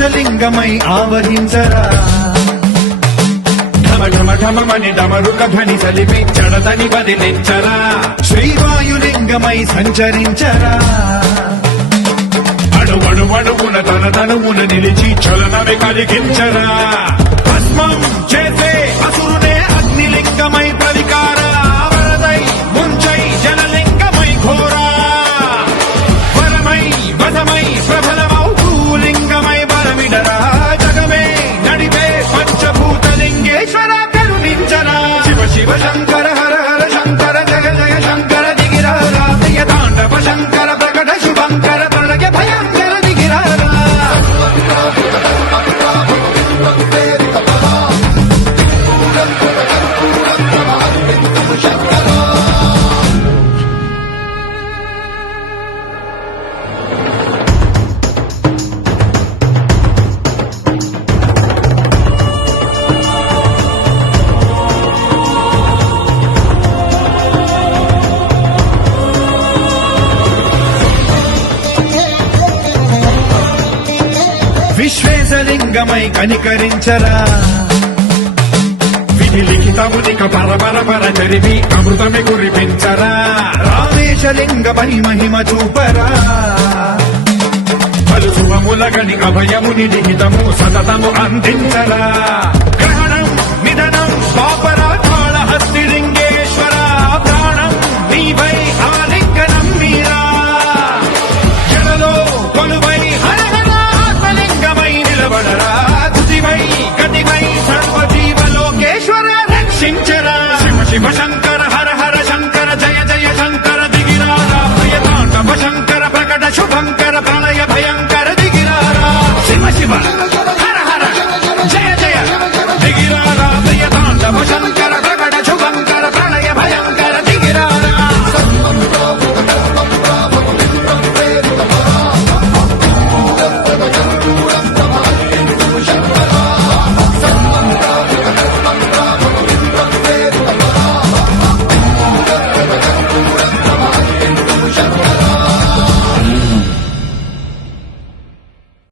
ఆకాశలింగమై ఆవహించరా ఢమఢమని డమరుక ధ్వని సలిపి జడతని బదిలించరా శ్రీవాయులింగమై సంచరించరా అణువణువున తన తనువున నిలిచి చలనమే కలిగించరా భస్మం చేసే అసురునే అగ్నిలింగమై ప్రవికార వరదై ముంచై జనలింగమై ఘోరా వరమై వధమై ప్రబలమౌ భూలింగమై బలమిడరా జగమే నడిపే పంచభూతలింగేశ్వర కరుణించరా శివ శివ శంకర హర హర శంకర జగ జగ శంకర దిగిరారా దయ తాండవ శంకర ప్రకట శుభంకర ప్రళయ భయంకర దిగిరారా విశ్వేశలింగమై కనికరించరా విధి లిఖితమునిక పరపర జరిపి అమృతమి కురిపించరా రామేశలింగమై మహిమ చూపరా పలు శుభములగని అభయముని లిఖితము సతతము అందించరా గ్రహణ